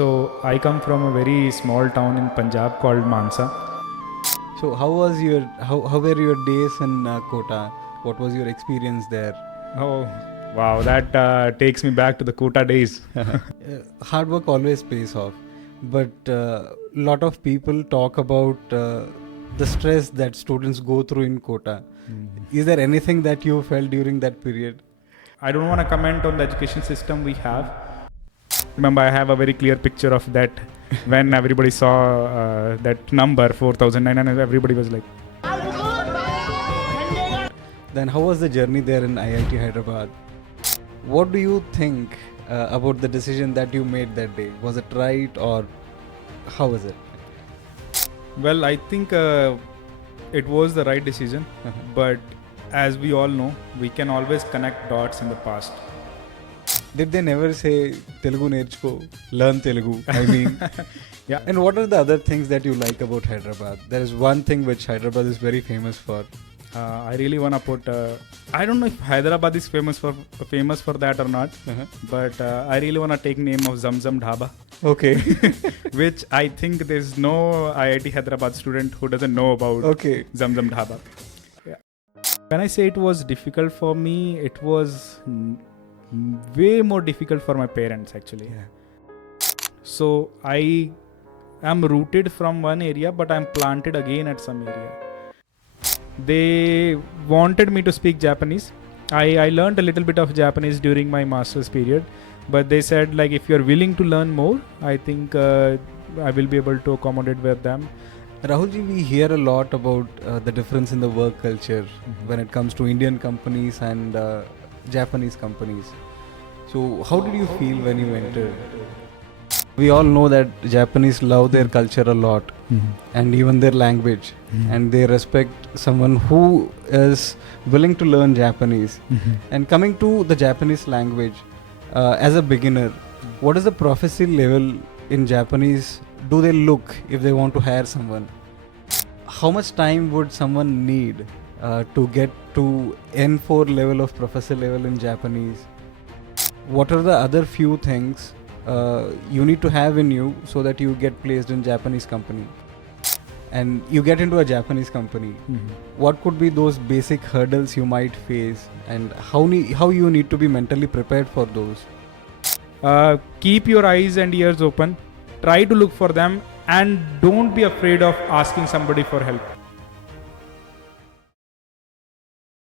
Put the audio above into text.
So I come from a very small town in Punjab called Mansa. So how were your days in Kota? What was your experience there? Oh, wow, that takes me back to the Kota days. Hard work always pays off, but lot of people talk about the stress that students go through in Kota. Is there anything that you felt during that period? I don't want to comment on the education system we have. Remember, I have a very clear picture of that when everybody saw that number 4,900, everybody was like, Then how was the journey there in IIT Hyderabad? What do you think about the decision that you made that day? Was it right or how was it? well, I think it was the right decision. But as we all know, we can always connect dots in the past. Did they never say Telugu nerchuko, learn Telugu? I mean, Yeah. and what are the other things that you like about Hyderabad? There is one thing which Hyderabad is very famous for. I really want to put. I don't know if Hyderabad is famous for that or not, but I really want to take name of Zamzam Dhaba, Okay. which I think there's no IIT Hyderabad student who doesn't know about Okay. Zamzam Dhaba. Yeah. When I say it was difficult for me, it was way more difficult for my parents actually. Yeah. So I am rooted from one area, but I'm planted again at some area. They wanted me to speak Japanese. I learned a little bit of Japanese during my master's period, but they said like if you're willing to learn more, I think I will be able to accommodate with them. Rahulji, we hear a lot about the difference in the work culture when it comes to Indian companies and Japanese companies. So how did you feel when you entered? We all know that Japanese love their culture a lot and even their language, and they respect someone who is willing to learn Japanese. And coming to the Japanese language, as a beginner, what is the proficiency level in Japanese? Do they look if they want to hire someone? How much time would someone need to get to N4 level of professor level in Japanese? What are the other few things you need to have in you so that you get placed in Japanese company and you get into a Japanese company? What could be those basic hurdles you might face, and how you need to be mentally prepared for those? Keep your eyes and ears open. Try to look for them and don't be afraid of asking somebody for help.